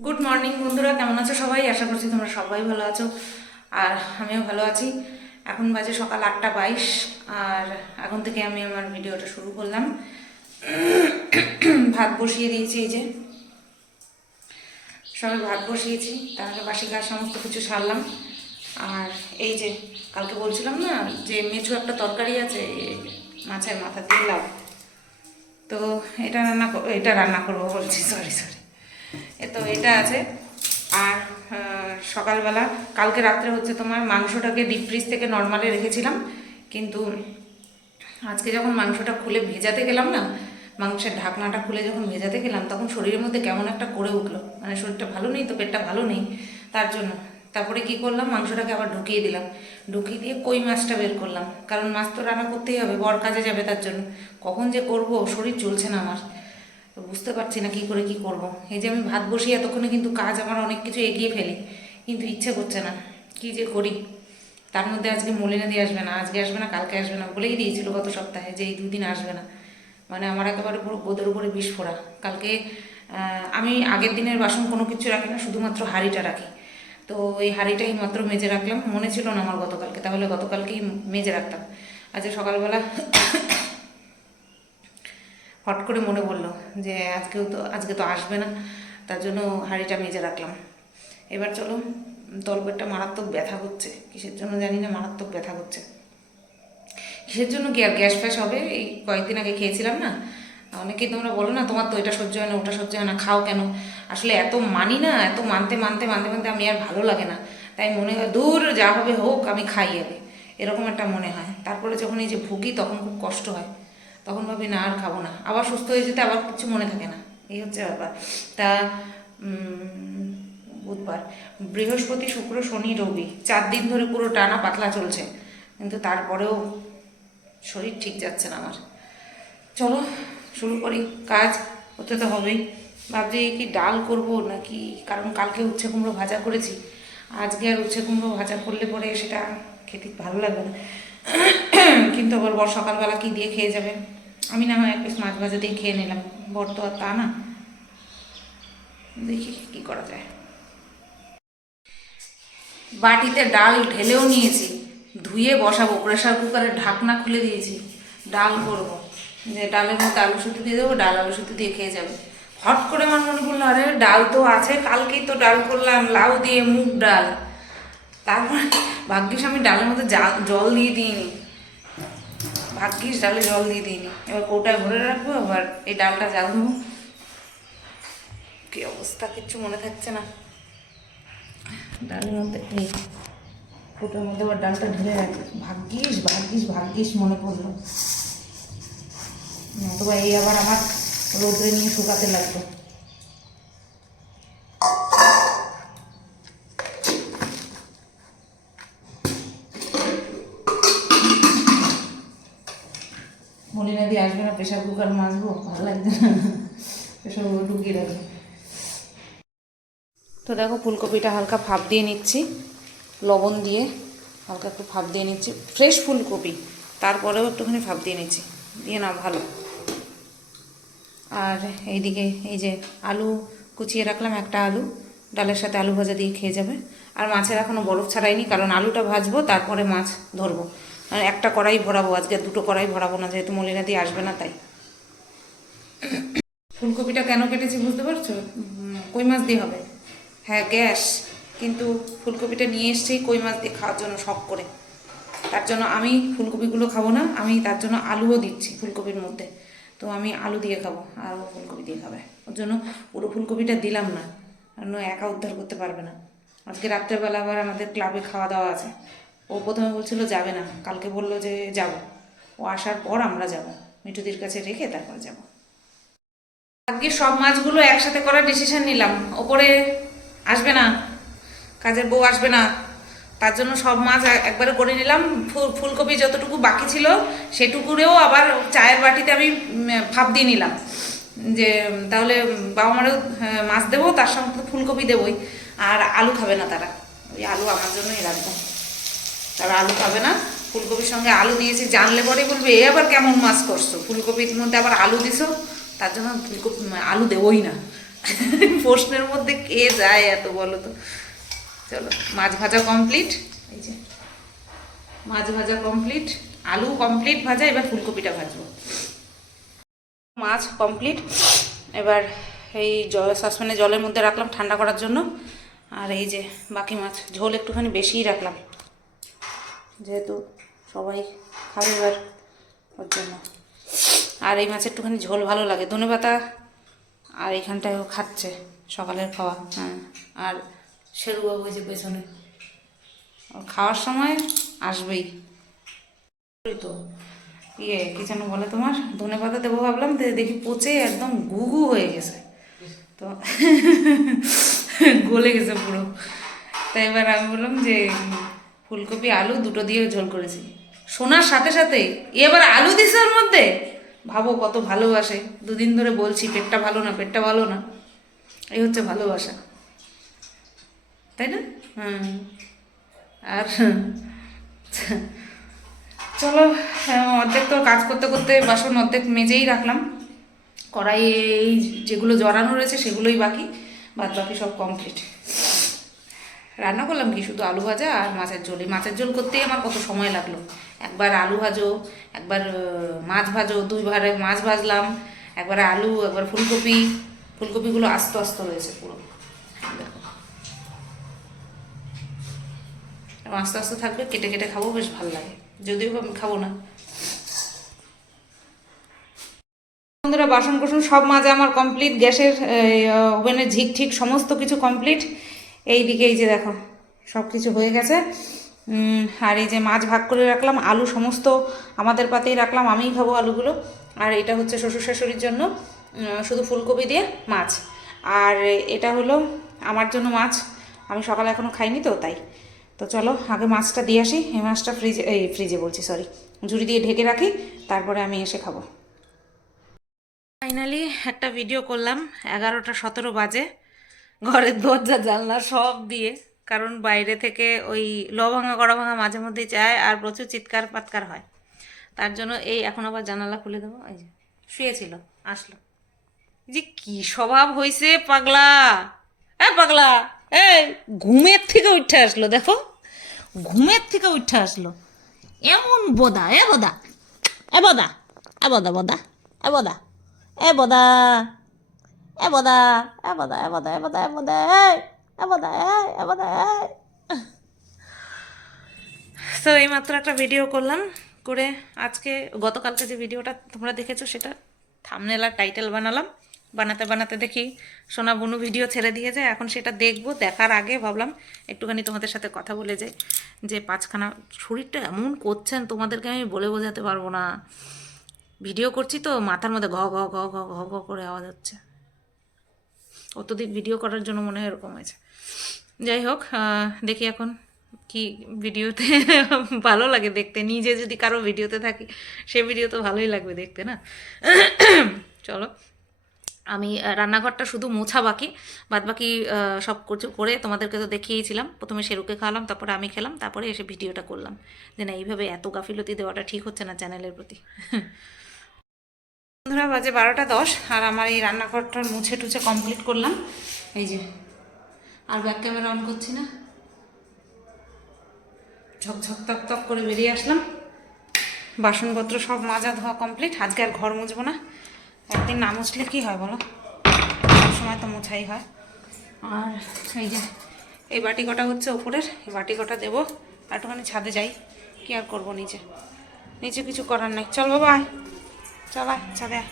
Good morning বন্ধুরা, কেমন আছো সবাই? আশা করছি তোমরা সবাই ভালো আছো। আর আমিও ভালো আছি। এখন বাজে সকাল আটটা বাইশ, আর এখন থেকে আমি আমার ভিডিওটা শুরু করলাম। ভাত বসিয়ে দিয়েছি এই যে। সবাই ভাত বসিয়েছি তাহলে বাসি কাজ সমস্ত কিছু সারলাম। আর এই যে, কালকে বলছিলাম না, যে মেচু একটা তরকারি আছে, মাছের মাথা দিয়ে লাভ তো এটা রান্না এটা রান্না করব বলছি সরি সরি তো এটা আছে। আর সকালবেলা, কালকে রাত্রে হচ্ছে তোমার মাংসটাকে ডিপ ফ্রিজ থেকে নর্মালে রেখেছিলাম। কিন্তু আজকে যখন মাংসটা খুলে ভেজাতে গেলাম না, মাংসের ঢাকনাটা খুলে যখন ভেজাতে গেলাম, তখন শরীরের মধ্যে কেমন একটা করে উঠল। মানে শরীরটা ভালো নেই তো, পেটটা ভালো নেই, তার জন্য। তারপরে কি করলাম, মাংসটাকে আবার ঢুকিয়ে দিলাম। ঢুকিয়ে দিয়ে কই মাছটা বের করলাম। কারণ মাছ তো রান্না করতেই হবে, বর কাজে যাবে তার জন্য। কখন যে করব, শরীর চলছে না আমার। তো বুঝতে পারছি না কি করে কি করব। এই যে আমি ভাত বসিয়ে এতক্ষণে কিন্তু কাজ আমার অনেক কিছু এগিয়ে ফেলি, কিন্তু ইচ্ছে করছে না। কি যে করি? তার মধ্যে আজকে মলিনা দিয়ে আসবে না, আজকে আসবে না, কালকে আসবে না, বলেই দিয়েছিল গত সপ্তাহে যে এই দুদিন আসবে না। মানে আমার একেবারে পুরো গোদের উপরে বিষ ফোড়া কালকে আমি আগের দিনের বাসন কোনো কিছু রাখি না, শুধুমাত্র হাঁড়িটা রাখি। তো এই হাঁড়িটাই মাত্র মেজে রাখলাম। মনে ছিল না আমার গতকালকে, তাহলে গতকালকেই মেজে রাখতাম। আজকে সকালবেলা হট করে মনে পড়ল যে আজকেও তো আজকে তো আসবে না। তার জন্য হাঁড়িটা মেজে রাখলাম। এবার চলো, তলপেটটা মারাত্মক ব্যথা করছে। কিসের জন্য জানি না, মারাত্মক ব্যথা করছে। কিসের জন্য গ্যাস ফ্যাস হবে? এই কয়েকদিন আগে খেয়েছিলাম না। অনেকেই তোমরা বলো না, তোমার তো এটা সহ্য হয় না, ওটা সহ্য হয় না, খাও কেন? আসলে এত মানি না, এত মানতে মানতে মানতে মানতে আমি আর ভালো লাগে না। তাই মনে হয়, দূর যা হবে হোক, আমি খাই আগে। এরকম একটা মনে হয়। তারপরে যখন এই যে ভুগি, তখন খুব কষ্ট হয়। তখন ভাবি, না, আর খাব না। আবার সুস্থ হয়ে যেতে আবার কিছু মনে থাকে না। এই হচ্ছে ব্যাপার। তা বুধবার, বৃহস্পতি, শুক্র, শনি, রবি, চার দিন ধরে পুরো টানা পাতলা চলছে। কিন্তু তারপরেও শরীর ঠিক যাচ্ছে না আমার। চলো, শুরু করি। কাজ হতে তো হবেই। ভাবছি কি ডাল করব নাকি? কারণ কালকে উচ্ছে কুমড়ো ভাজা করেছি। আজকে আর উচ্ছে কুমড়ো ভাজা করলে পরে সেটা খেতে ভালো লাগবে না। কিন্তু আবার বর সকালবেলা কি দিয়ে খেয়ে যাবে আমি না হয় এক পিস মাছ ভাজা দিয়ে খেয়ে নিলাম। বর তো আর তা না। দেখি কি করা যায়। বাটিতে ডাল ঢেলেও নিয়েছি। ধুয়ে বসাবো প্রেশার কুকারের ঢাকনা খুলে দিয়েছি। ডাল করব। যে ডালের মধ্যে আলু সুতো দিয়ে দেবো, ডাল আলু সুতো দিয়ে খেয়ে যাবে। হট করে আমার মনে পড়ল, আরে ডাল তো আছে, কালকেই তো ডাল করলাম, লাউ দিয়ে মুগ ডাল। তারপর ভাগ্যিস আমি ডালের মধ্যে জল দিয়ে দিইনি। ভাগ্যিস ডালে জল দিয়ে দিইনি। এবার কৌটায় ভরে রাখব আবার এই ডালটা জাল দেবো। কি অবস্থা, কিচ্ছু মনে থাকছে না। ডালের মধ্যে, এই ফুটোর মধ্যে আবার ডালটা ঢেলে রাখি ভাগ্যিস ভাগ্যিস ভাগ্যিস মনে পড়ল। অথবা এই আবার আমার রোদ্রে নিয়ে শুকাতে লাগবে মলিনা দিয়ে আসবে না প্রেশার কুকার মাজবো, ভালো লাগবে না। কুকার ঢুকিয়ে রাখবে। তো দেখো, ফুলকপিটা হালকা ভাপ দিয়ে নিচ্ছি, লবণ দিয়ে হালকা একটু ভাপ দিয়ে নিচ্ছি। ফ্রেশ ফুলকপি, তারপরেও একটুখানি ভাপ দিয়ে নিচ্ছি। দিয়ে না ভালো। আর এইদিকে এই যে আলু কুচিয়ে রাখলাম, একটা আলু। ডালের সাথে আলু ভাজা দিয়ে খেয়ে যাবে। আর মাছের এখনও বরফ ছাড়াইনি, কারণ আলুটা ভাজবো, তারপরে মাছ ধরবো। একটা কড়াই ভরাবো, আজকে দুটো কড়াই ভরাবো না, যেহেতু মলিনা দিয়ে আসবে না তাই। ফুলকপিটা কেন কেটেছি বুঝতে পারছ? কই মাছ দিয়ে হবে? হ্যাঁ গ্যাস। কিন্তু ফুলকপিটা নিয়ে এসেছি কই মাছ দিয়ে খাওয়ার জন্য শখ করে। তার জন্য আমি ফুলকপিগুলো খাব না, আমি তার জন্য আলুও দিচ্ছি ফুলকপির মধ্যে। তো আমি আলু দিয়ে খাব, আর ও ফুলকপি দিয়ে খাবে। ওর জন্য পুরো ফুলকপিটা দিলাম না অন্য একা উদ্ধার করতে পারবে না। আজকে রাত্রেবেলা আবার আমাদের ক্লাবে খাওয়া দাওয়া আছে। ও প্রথমে বলছিল যাবে না। কালকে বলল যে যাব। ও আসার পর আমরা যাব। মিঠুদির কাছে রেখে তারপর যাব। আজকে সব মাছগুলো একসাথে করার ডিসিশন নিলাম। ওপরে আসবে না কাজের বউ আসবে না। তার জন্য সব মাছ একবারে করে নিলাম। ফুল ফুলকপি যতটুকু বাকি ছিল সেটুকুরেও আবার চায়ের বাটিতে আমি ভাপ দিয়ে নিলাম। যে তাহলে বাবা মারও হ্যাঁ, মাছ দেবো তার সঙ্গে ফুলকপি দেবই। আর আলু খাবে না তারা। ওই আলু আমার জন্যই রাখব। তারা আলু খাবে না। ফুলকপির সঙ্গে আলু দিয়েছি, জানলে পরে বলবে, এ আবার কেমন মাছ করছ? ফুলকপির মধ্যে আবার আলু দিছো, তার জন্য ফুলকপি আলু দেবই না। প্রশ্নের মধ্যে কে যায় এত বলো তো? চলো, মাছ ভাজা কমপ্লিট এই যে, মাছ ভাজা কমপ্লিট আলু কমপ্লিট ভাজা, এবার ফুলকপিটা ভাজবো। মাছ কমপ্লিট এবার এই জল সসপ্যানে জলের মধ্যে রাখলাম ঠান্ডা করার জন্য। আর এই যে বাকি মাছ, ঝোল একটুখানি বেশিই রাখলাম। যেহেতু সবাই খাবে এবার, ওর জন্য। আর এই মাছের একটুখানি ঝোল ভালো লাগে। ধনে পাতা আর এইখানটায় ও খাচ্ছে সকালের খাওয়া। হ্যাঁ আর ওই যে পেছনে। খাওয়ার সময় আসবেই। তো। ইয়ে কি যেন বলে তোমার? ধনে পাতা দেবো ভাবলাম দেখি পচে একদম গুগু হয়ে গেছে। তো গলে গেছে পুরো। তাই এবার আমি বললাম যে ফুলকপি আলু দুটো দিয়ে ঝোল করেছি। শোনার সাথে সাথে এবার আলু দিছে ওর মধ্যে। ভাবো কত ভালোবাসে। দুদিন ধরে বলছি পেটটা ভালো না পেটটা ভালো না। এই হচ্ছে ভালোবাসা। তাই না? হুম। আর চলো হ্যাঁ, অর্ধেক তো কাজ করতে করতে বাসন অর্ধেক মেজেই রাখলাম। কড়াইয়ে এই যেগুলো জড়ানো রয়েছে সেগুলোই বাকি। বাদ বাকি সব কমপ্লিট রান্না করলাম কি? শুধু আলু ভাজা আর মাছের ঝোল। এই মাছের ঝোল করতেই আমার কত সময় লাগল। একবার আলু ভাজো, একবার মাছ ভাজো, দুইবারে মাছ ভাজলাম, একবার আলু, একবার ফুলকপি। ফুলকপিগুলো আস্ত আস্ত হয়েছে পুরো। দেখো আস্তে আস্তে থাকবে, কেটে কেটে খাব, বেশ ভালো লাগে। যদিও আমি খাব না। বন্ধুরা বাসন কোসন সব মাজা আমার কমপ্লিট গ্যাসের ওভেনের ঝিক ঠিক সমস্ত কিছু কমপ্লিট এই দিকে এই যে দেখো সব কিছু হয়ে গেছে। আর এই যে মাছ ভাগ করে রাখলাম, আলু সমস্ত আমাদের পাতেই রাখলাম, আমিই খাব আলুগুলো। আর এটা হচ্ছে শ্বশুর শাশুড়ির জন্য শুধু ফুলকপি দিয়ে মাছ। আর এটা হলো আমার জন্য মাছ, আমি সকালে এখনও খাইনি তো, তাই। তো চলো, আগে মাছটা দিয়ে আসি, এই মাছটা ফ্রিজে এই ফ্রিজে বলছি সরি ঝুড়ি দিয়ে ঢেকে রাখি, তারপরে আমি এসে খাব। ফাইনালি একটা ভিডিও করলাম, এগারোটা সতেরো বাজে। ঘরের দরজা, জানলা সব দিয়ে। কারণ বাইরে থেকে ওই ল ভাঙা গড়া ভাঙা মাঝে মধ্যেই যায় আর প্রচুর চিৎকার পাৎকার হয়। তার জন্য এই এখন আবার জানালা খুলে দেবো, এই যে শুয়েছিল, আসলো। যে কি স্বভাব হয়েছে পাগলা! এ পাগলা! এই ঘুমের থেকে উঠে আসলো, দেখো। ঘুমের থেকে উঠে আসলো। এমন বোদা, এ বোদা এ বোদা এ বোদা বোদা, এ বোদা এ বোদা। এ বোদা এ বোদা এ বোদা এ বোদা এ বোদা, এই, এ বোদা, এই, এ বোদা, এই। তো এইমাত্র একটা ভিডিও করলাম করে আজকে গতকালকে যে ভিডিওটা তোমরা দেখেছ সেটা থামনেল আর টাইটেল বানালাম। বানাতে বানাতে দেখি সোনা বনু ভিডিও ছেড়ে দিয়ে দিয়েছে এখন সেটা দেখব, দেখার আগে ভাবলাম একটুখানি তোমাদের সাথে কথা বলে যাই। যে পাঁচখানা, শরীরটা এমন করছেন, তোমাদেরকে আমি বলে বোঝাতে পারব না। ভিডিও করছি তো, মাথার মধ্যে ঘ ঘ ঘ ঘ ঘ ঘ করে আওয়াজ হচ্ছে। অতদিন ভিডিও করার জন্য মনে হয় এরকম হয়েছে। যাই হোক দেখি এখন কি ভিডিওতে ভালো লাগে দেখতে। নিজে যদি কারও ভিডিওতে থাকি, সে ভিডিও তো ভালোই লাগবে দেখতে, না? চলো, আমি রান্নাঘরটা শুধু মোছা বাকি। বাদ বাকি সব কিছু করে তোমাদেরকে তো দেখিয়েছিলাম। প্রথমে শেরুকে খাওয়ালাম, তারপরে আমি খেলাম, তারপরে এসে ভিডিওটা করলাম। যে না, এইভাবে এত গাফিলতি দেওয়াটা ঠিক হচ্ছে না চ্যানেলের প্রতি। বন্ধুরা, বাজে বারোটা দশ, আর আমার এই রান্নাঘরটা মুছে টুছে কমপ্লিট করলাম। এই যে, আর ব্যাক ক্যামেরা অন করছি না। ঝকঝক তক তক করে বেরিয়ে আসলাম। বাসনপত্র সব মাজা ধোয়া কমপ্লিট আজকে আর ঘর মুছবো না। একদিন না মুছলে কী হয় বলো? সবসময় তো মোছাই হয়। আর এই যে, এই বাটি কটা হচ্ছে ওপরের, এই বাটি কটা দেবো, আর একটুখানি ছাদে যাই। কি আর করব নিচে? নিচে কিছু করার নাই। চল বাবা চল আয়।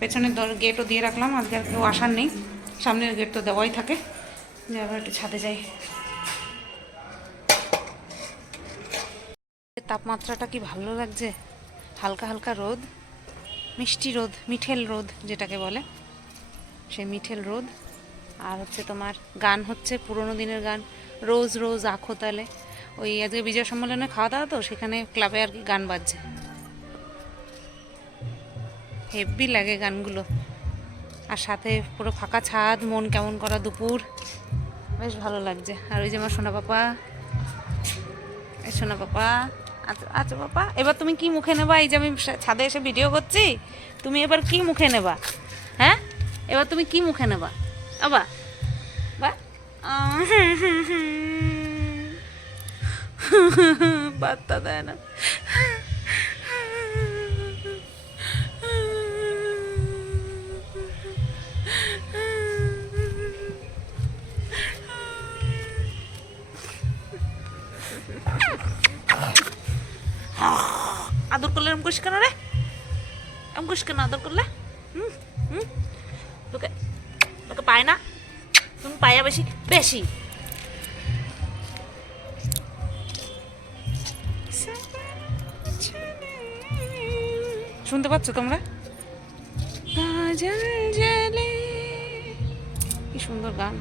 পেছনের দর গেটও দিয়ে রাখলাম, আজকে আর কেউ আসার নেই। সামনের গেট তো দেওয়াই থাকে। যে আবার একটু ছাদে যাই। তাপমাত্রাটা কি ভালো লাগছে? হালকা হালকা রোদ? মিষ্টি রোদ, মিঠেল রোদ যেটাকে বলে। সে মিঠেল রোদ। আর হচ্ছে তোমার গান হচ্ছে পুরোনো দিনের গান। রোজ রোজ আখো তালে। ওই আজকে বিজয় সম্মেলনে খাওয়া দাওয়া তো, সেখানে ক্লাবে আর কি গান বাজছে। হেভি লাগে গানগুলো। আর সাথে পুরো ফাঁকা ছাদ, মন কেমন করা দুপুর। বেশ ভালো লাগছে। আর ওই যে আমার সোনা পাপা। সোনা পাপা আচ্ছা আচ্ছা পাপা, এবার তুমি কি মুখে নেবা? এই যে আমি ছাদে এসে ভিডিও করছি। তুমি এবার কি মুখে নেবা? হ্যাঁ? এবার তুমি কি মুখে নেবা? আবা। বা বার্তা দেয় না। এরম করিস কেন রে? এরম করিস কেন আদর করলে? হুম হুম? তোকে তোকে পায় না? তুমি পায়া বেশি বেশি। শুনতে পাচ্ছ তোমরা? কাজল কি সুন্দর গান।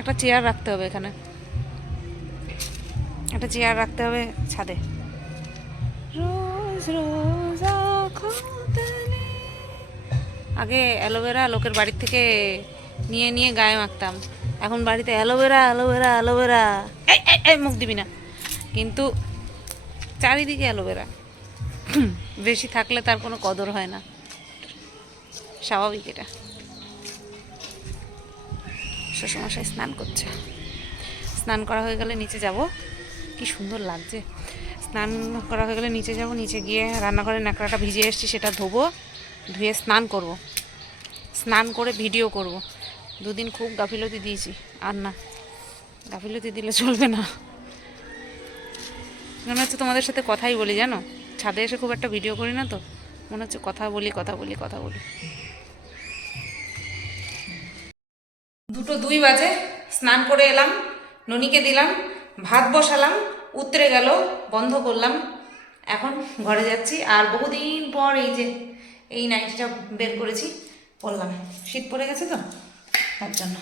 একটা চেয়ার রাখতে হবে এখানে। একটা চেয়ার রাখতে হবে ছাদে। রোজ রোজ আগে অ্যালোভেরা লোকের বাড়ির থেকে নিয়ে নিয়ে গায়ে মাখতাম। এখন বাড়িতে অ্যালোভেরা অ্যালোভেরা অ্যালোভেরা। এই, মুখ দিবি না। কিন্তু চারিদিকে অ্যালোভেরা। বেশি থাকলে তার কোনো কদর হয় না। স্বাভাবিক এটা। শ্বশুরমশাই স্নান করছে। স্নান করা হয়ে গেলে নিচে যাব। কি সুন্দর লাগছে। স্নান করা হয়ে গেলে নিচে যাব, নিচে গিয়ে রান্নাঘরে ন্যাকড়াটা ভিজে এসেছি, সেটা ধোবো, ধুয়ে স্নান করব। স্নান করে ভিডিও করব। দুদিন খুব গাফিলতি দিয়েছি, আর না, গাফিলতি দিলে চলবে না মনে হচ্ছে তোমাদের সাথে কথাই বলি, জানো ছাদে এসে খুব একটা ভিডিও করি না তো, মনে হচ্ছে কথা বলি কথা বলি কথা বলি দুটো দুই বাজে, স্নান করে এলাম, ননিকে দিলাম, ভাত বসালাম উতরে গেল, বন্ধ করলাম। এখন ঘরে যাচ্ছি। আর বহুদিন পর এই যে, এই নাইটিটা বের করেছি পরলাম শীত পড়ে গেছে তো? তার জন্য।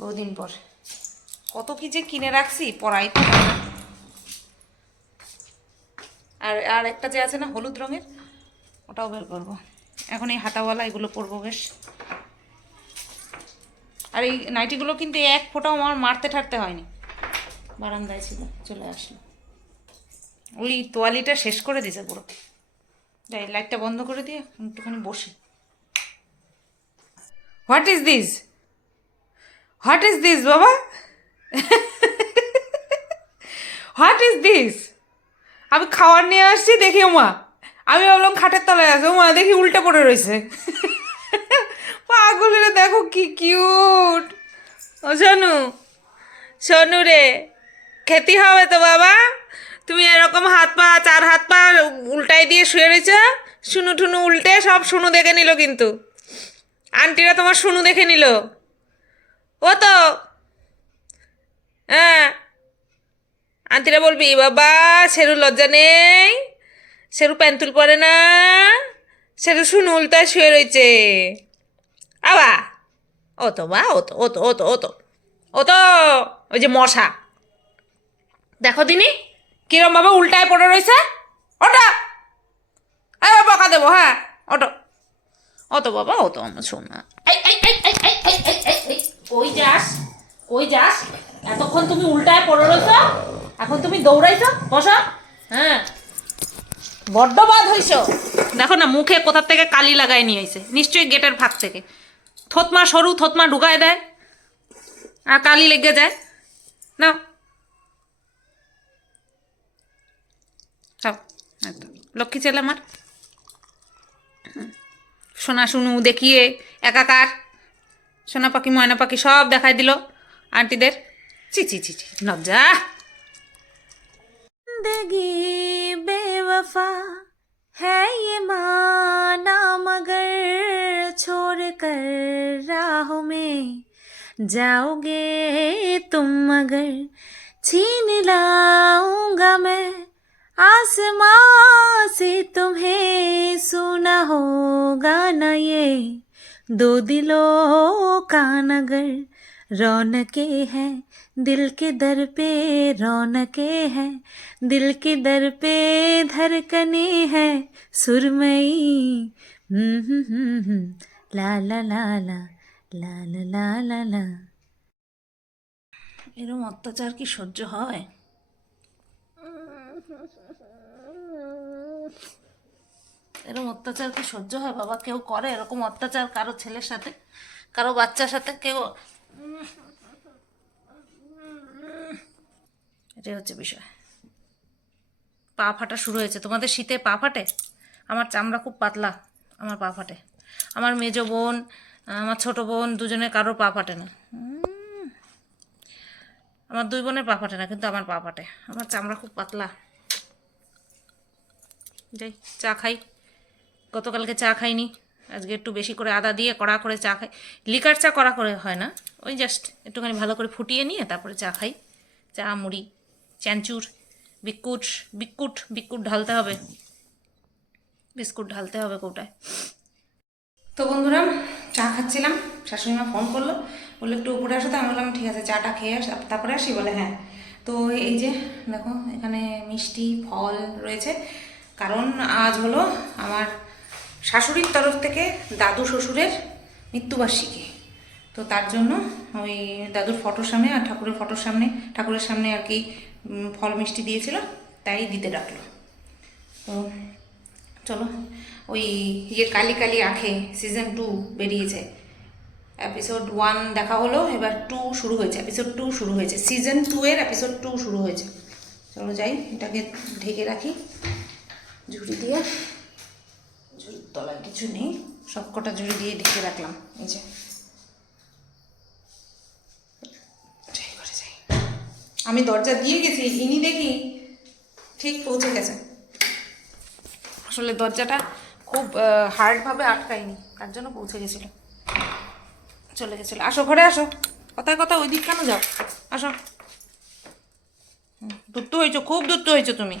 বহুদিন পর। কত কি যে কিনে রাখছি পরাই। আর আর একটা যে আছে না, হলুদ রঙের, ওটাও বের করব। এখন এই হাতাওয়ালা, এগুলো পরবো বেশ। আর এই নাইটিগুলো কিন্তু এক ফোঁটাও আমার মারতে ঠারতে হয়নি। বারান্দায় ছিল, চলে আসলো। ওই তোয়ালিটা শেষ করে দিছে পুরো। যাই, লাইটটা বন্ধ করে দিয়ে একটুখানি বসি। What is this what is this বাবা? হোয়াট ইজ দিস আমি খাওয়ার নিয়ে আসছি, দেখি ওমা। আমি ভাবলাম খাটের তলায় আছে। ওমা, দেখি উল্টে পড়ে রয়েছে। পাগলেরা, দেখো কি কিউট ও, সোনু। সোনু রে। খেতে হবে তো বাবা। তুমি এরকম হাত পা, চার হাত পা উল্টাই দিয়ে শুয়ে রয়েছ। শুনু ঠুনু উল্টে সব শুনু দেখে নিল কিন্তু। আন্টিরা তোমার শুনু দেখে নিল। ও তো। হ্যাঁ। আন্টিরা বলবি, বাবা সেরু লজ্জা নেই। সেরু প্যান্তুল পরে না। সেরু শুনু উল্টায় শুয়ে রয়েছে। আবা। ও তো বা ও তো ও তো ও তো ও তো। ও তো, ওই যে মশা। দেখো দিনি কিরমভাবে উল্টায় পড়ে রয়েছে। ওটা আরে বকা দেবো হ্যাঁ অটো অত বাবা অত আমার সোনা। কই যাস? কই যাস? এতক্ষণ তুমি উল্টায় পড়ে রয়েছ, এখন তুমি দৌড়াইছ, বসো। হ্যাঁ। বড্ড বাদ হইছ। দেখো না, মুখে কোথার থেকে কালি লাগাই নিয়ে আইছে। নিশ্চয়ই গেটের ফাঁক থেকে। থতমা সরু, থতমা ঢুকায় দেয়। আর কালি লেগে যায়। না লক্ষ্মী ছেলে আমার সোনা শুনু দেখিয়ে একাকার সোনা পাখি ময়না পাখি সব দেখাই দিল আন্টিদের চি চি চি চি লজ্জা जिंदगी बेवफा है ये माना मगर छोड़ कर राहों में जाओगे तुम मगर छीन लाऊंगा मैं आसमां से तुम्हें सुना होगा ना ये दो दिलों का नगर रौनके हैं दिल के दर पे रौनके हैं दिल के दर पे धड़कने हैं सुरमई हम्म, हम्म, हम्म, हम्म, ला ला ला ला লা লা লা লা লা এরম অত্যাচার কি সহ্য হয় এরকম অত্যাচার কি সহ্য হয়? বাবা, কেউ করে এরকম অত্যাচার কারও ছেলের সাথে? কারও বাচ্চার সাথে কেউ? এটাই হচ্ছে বিষয়। পা ফাটা শুরু হয়েছে। তোমাদের শীতে পা ফাটে? আমার চামড়া খুব পাতলা, আমার পা ফাটে। আমার মেজ বোন, আমার ছোট বোন দুজনে কারোর পা ফাটে না। আমার দুই বোনের পা ফাটে না, কিন্তু আমার পা ফাটে। আমার চামড়া খুব পাতলা। যাই, চা খাই। গতকালকে চা খাইনি। আজকে একটু বেশি করে আদা দিয়ে কড়া করে চা খাই। লিকার চা কড়া করে হয় না। ওই জাস্ট একটুখানি ভালো করে ফুটিয়ে নিয়ে তারপরে চা খাই। চা, মুড়ি চ্যাঞ্চুর বিস্কুট বিস্কুট বিস্কুট ঢালতে হবে। বিস্কুট ঢালতে হবে কোটায়। তো বন্ধুরা, চা খাচ্ছিলাম। শাশুড়ি মা ফোন করল। বলল, একটু উপরে আসো তো। আমি বললাম, ঠিক আছে, চাটা খেয়ে আস তারপরে আসি বলে হ্যাঁ। তো এই যে, দেখো, এখানে মিষ্টি, ফল রয়েছে। কারণ আজ হলো আমার শাশুড়ির তরফ থেকে দাদু শ্বশুরের মৃত্যুবার্ষিকী। তো তার জন্য ওই দাদুর ফটোর সামনে আর ঠাকুরের ফটোর সামনে, ঠাকুরের সামনে আর কি ফল মিষ্টি দিয়েছিল, তাই দিতে ডাকলো। তো চলো, ওই ইয়ে কালি কালি আখে সিজন টু বেরিয়েছে। এপিসোড ওয়ান দেখা হলো, এবার টু শুরু হয়েছে। এপিসোড টু শুরু হয়েছে। সিজন টু এর এপিসোড টু শুরু হয়েছে। চলো যাই, এটাকে ঢেকে রাখি। ঝুড়ি দিয়ে, ঝুড়ির তলায় কিছু নেই সবকটা ঝুড়ি দিয়ে ঢেকে রাখলাম, এই যে। আমি দরজা দিয়ে গেছি, ইনি দেখি ঠিক পৌঁছে গেছে। আসলে দরজাটা খুব হার্ডভাবে আটকায়নি, তার জন্য পৌঁছে গেছিল। চলে গেছিল। আসো, ঘরে আসো। কথায় কথা ওই দিক কেন যাও? আসো। দুত্তু হয়েছো, খুব দুত্তু হয়েছো তুমি।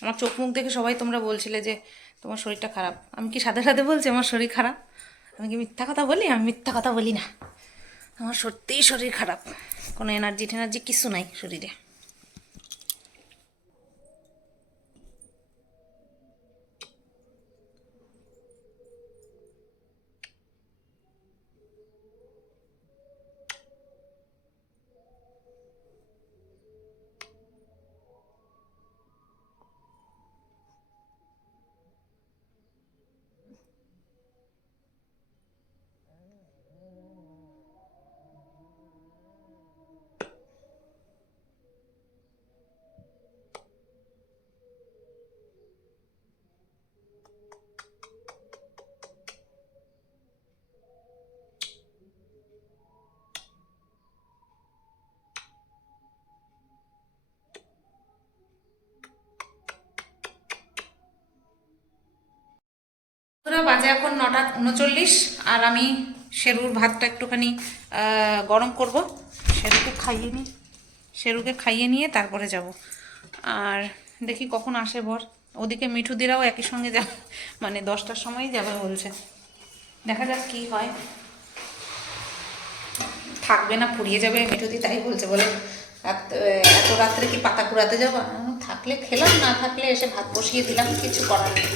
আমার চোখ মুখ দেখে সবাই তোমরা বলছিলে যে তোমার শরীরটা খারাপ। আমি কি সাথে সাথে বলছি আমার শরীর খারাপ? আমি কি মিথ্যা কথা বলি? আমি মিথ্যা কথা বলি না। আমার সত্যিই শরীর খারাপ। কোনো এনার্জি টেনার্জি কিছু নাই শরীরে। বন্ধুরা, বাজে এখন নটা উনচল্লিশ আর আমি শেরুর ভাতটা একটুখানি গরম করব। শেরুকে খাইয়ে নিই শেরুকে খাইয়ে নিয়ে তারপরে যাব। আর দেখি কখন আসে বর। ওদিকে মিঠুদিরাও একই সঙ্গে যাবে মানে দশটার সময়ই যাবে বলছে। দেখা যাক কি হয়। থাকবে না পুড়িয়ে যাবে মিঠুদি তাই বলছে বলে এত রাত্রে কি পাতা কুড়াতে যাব? থাকলে খেলাম না থাকলে এসে ভাত বসিয়ে দিলাম কিছু করার নেই।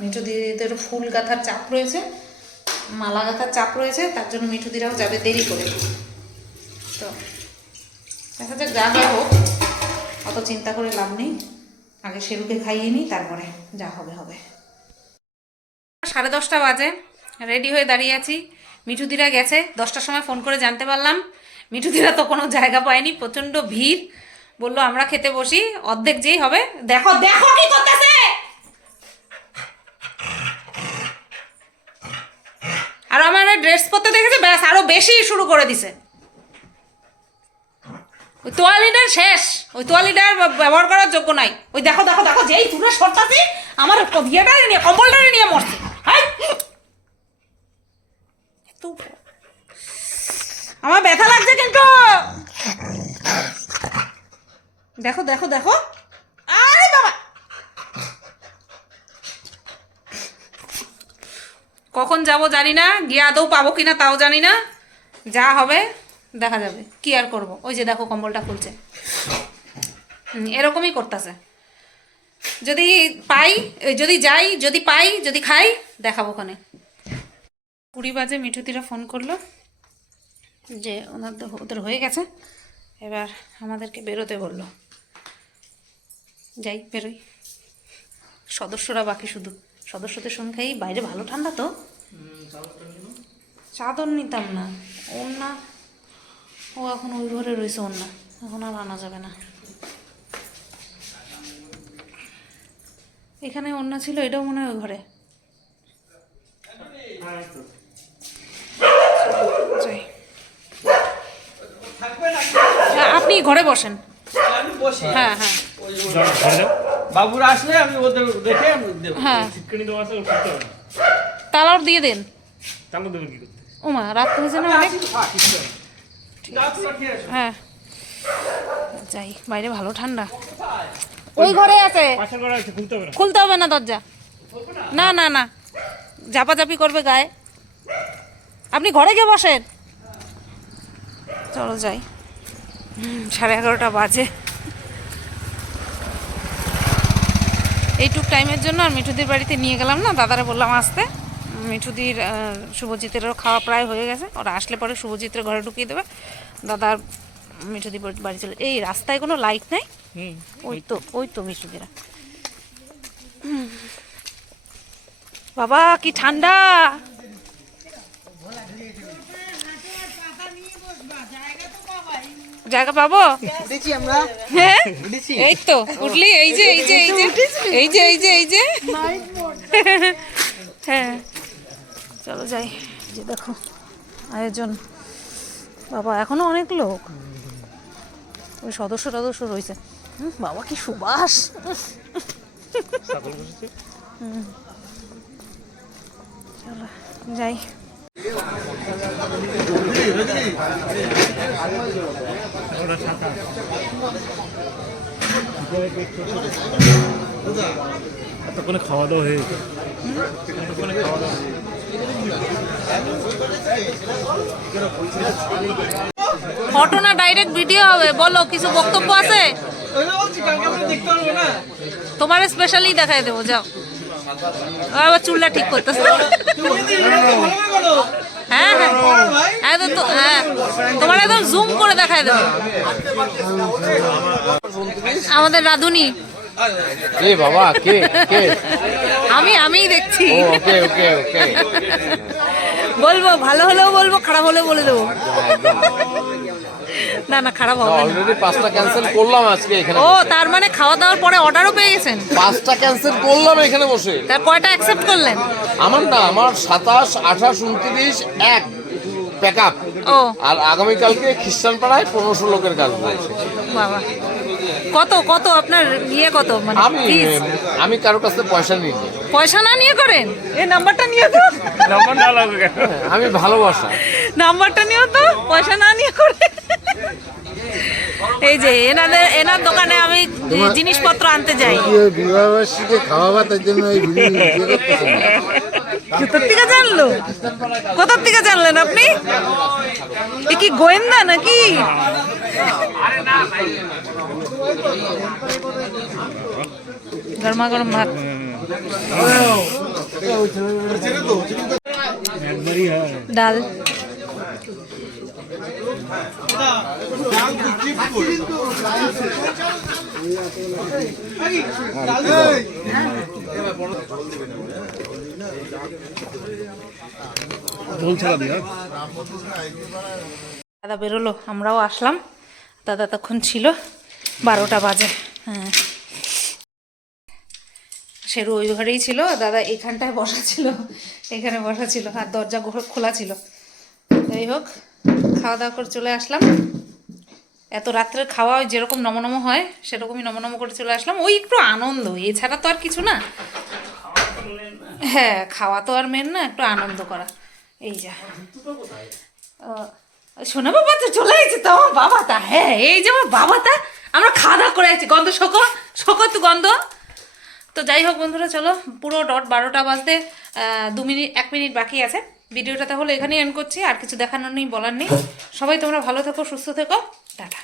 মিঠু দিদিদের ফুল গাঁথার চাপ রয়েছে, মালা গাঁথার চাপ রয়েছে, তার জন্য মিঠু দিরাও যাবে দেরি করে। তো, দেখা যাক যা হয় হোক, অত চিন্তা করে লাভ নেই। আগে শেরুকে খাইয়ে নিই, তারপরে যা হবে হবে। সাড়ে দশটা বাজে, রেডি হয়ে দাঁড়িয়ে আছি। মিঠুদিরা গেছে, দশটার সময় ফোন করে জানতে পারলাম। মিঠুদিরা তো কোনো জায়গা পায়নি, প্রচণ্ড ভিড়। বলল, আমরা খেতে বসি, অর্ধেক যেই হবে, দেখো দেখো কি করতেছে! আমার ড্রেস পরতে দেখেছে, ব্যাস, আরও বেশি শুরু করে দিছে। ওই তোয়ালিটার শেষ। ওই তোয়ালিটার ব্যবহার করার যোগ্য নাই। ওই দেখো দেখো দেখো, যেই তুলে সরতাছি আমার ইয়েটারে নিয়ে, কম্বলটারে নিয়ে মরছে। ব- আমার ব্যথা লাগছে কিন্তু। দেখো দেখো দেখো আরে বাবা কখন যাব জানি না, গিয়ে আদৌ পাবো কি না তাও জানি না। যা হবে, দেখা যাবে, কি আর করব? ওই যে দেখো কম্বলটা খুলছে। এরকমই করতেছে। যদি পাই, যদি যাই, যদি পাই, যদি খাই, দেখাবো ওখানে। কুড়ি বাজে মিঠুতিরা ফোন করল, যে ওনাদের ওদের হয়ে গেছে। এবার আমাদেরকে বেরোতে বলল। যাই, বেরোই। সদস্যরা বাকি শুধু। সদস্যদের সংখ্যাই, বাইরে ভালো ঠান্ডা তো। চাদর নিতাম না ওন্না ও এখন ওই ঘরে রয়েছে ওন্না এখন আর আনা যাবে না। এখানে ওন্না ছিল এটাও মনে হয় ওই ঘরে। যাই। হ্যাঁ, আপনি ঘরে বসেন। আমি হ্যাঁ হ্যাঁ। বাবুরা আসলে আমি ওদের দেখে হ্যাঁ। তালাও দিয়ে দেন। তাহলে দেবে কি করতে? ওমা রাত হয়েছে না অনেক? হ্যাঁ। যাই বাইরে ভালো ঠান্ডা। ওই ঘরে আছে। খুলতে হবে না? দরজা। না? না না ঝাপাঝাপি করবে গায়ে। আপনি ঘরে গিয়ে বসেন। চলো যাই। সাড়ে এগারোটা বাজে। এইটুক টাইমের জন্য আর মিঠুদের বাড়িতে নিয়ে গেলাম না দাদারা বললাম আসতে। মিঠুদির শুভজিতেরও খাওয়া প্রায় হয়ে গেছে। ওরা আসলে পরে শুভজিতের ঘরে ঢুকিয়ে দেবে। দাদার মিঠুদি বাড়ি চলে এই রাস্তায় কোনো লাইট নাই? হুম ওই তো ওই তো মিঠুদিরা। বাবা কি ঠান্ডা! জায়গা পাবো? উঠেছি আমরা। হ্যাঁ? এই তো উঠলি এই যে এই যে এই যে এই যে এই যে এই যে। হ্যাঁ। চলো যাই। যে দেখো আয়োজন। বাবা এখনও অনেক লোক। ওই সদস্য টদস্য রয়েছে। বাবা কি সুবাস। চলো যাই। এতক্ষণে খাওয়া দাওয়া হয়ে এতক্ষণে খাওয়া দাওয়া। ফটো না ডাইরেক্ট ভিডিও হবে, বলো, কিছু বক্তব্য আছে? তোমার স্পেশালি দেখাই দেবো, যাও। আবার চুলটা ঠিক করতেছে। হ্যাঁ হ্যাঁ। একদম তো হ্যাঁ। তোমার একদম জুম করে দেখাই দেবো। আমাদের রাধুনি। কে বাবা কে কে? আমি আমিই দেখছি। ওকে ওকে ওকে। বলব ভালো হলেও বলব খারাপ হলেও বলে দেবো। না না খারাপ হবে অলরেডি পাঁচটা ক্যান্সেল করলাম আজকে এখানে ও তার মানে খাওয়া দাওয়ার পরে অর্ডারও পেয়ে গেছেন? পাঁচটা ক্যান্সেল করলাম এখানে বসে। তার কয়টা অ্যাকসেপ্ট করলেন? আমার না আমার সাতাশ আঠাশ উনত্রিশ এক প্যাক আপ ও। আর আগামীকালকে খ্রিস্টান পাড়ায় পনেরোশো লোকের কাজ রয়েছে। বাবা। কত কত আপনার ইয়ে কত? মানে আমি fees? আমি কারোর কাছ থেকে পয়সা নিই নি। পয়সা না নিয়ে করেন? এই নাম্বারটা নিয়ে তো। নাম্বার না লাগবে কেন? আমি ভালোবাসা। নাম্বারটা নিও তো পয়সা না নিয়ে করে। এই যে এনাদের এনার দোকানে আমি জিনিসপত্র আনতে যাই। বিবাহবার্ষিকী খাওয়াবা তার জন্য এই ভিডিও ইয়ে না। কোথার থেকে জানলো? কোথার থেকে জানলেন আপনি? এ কি গোয়েন্দা নাকি? গরমা গরম ভাত। ডাল। দাদা বেরোলো আমরাও আসলাম। দাদা তখন ছিল। বারোটা বাজে। হ্যাঁ। সেরু ওই ঘরেই ছিল দাদা এখানটায় বসা ছিল, এখানে বসা ছিল, আর দরজা খোলা ছিল। যাই হোক, খাওয়া দাওয়া করে চলে আসলাম। এত রাত্রে খাওয়া যেরকম নমনম হয়, সেরকমই নমনম করে চলে আসলাম। ওই একটু আনন্দ, এছাড়া তো আর কিছু না। হ্যাঁ খাওয়া তো আর মেন না, একটু আনন্দ করা। এই যা। শোনা বাবা, তো চলে এসেছে তো, আমার বাবা তা হ্যাঁ এই যে আমার বাবা তা আমরা খাওয়া দাওয়া করে আছি গন্ধ শোকো শোকো তো গন্ধ। তো যাই হোক বন্ধুরা, চলো, পুরো ডট বারোটা বাজতে দু মিনিট, এক মিনিট বাকি আছে। ভিডিওটা তাহলে এখানেই এন্ড করছি, আর কিছু দেখানোর নেই, বলার নেই। সবাই তোমরা ভালো থেকো, সুস্থ থেকো। টাটা।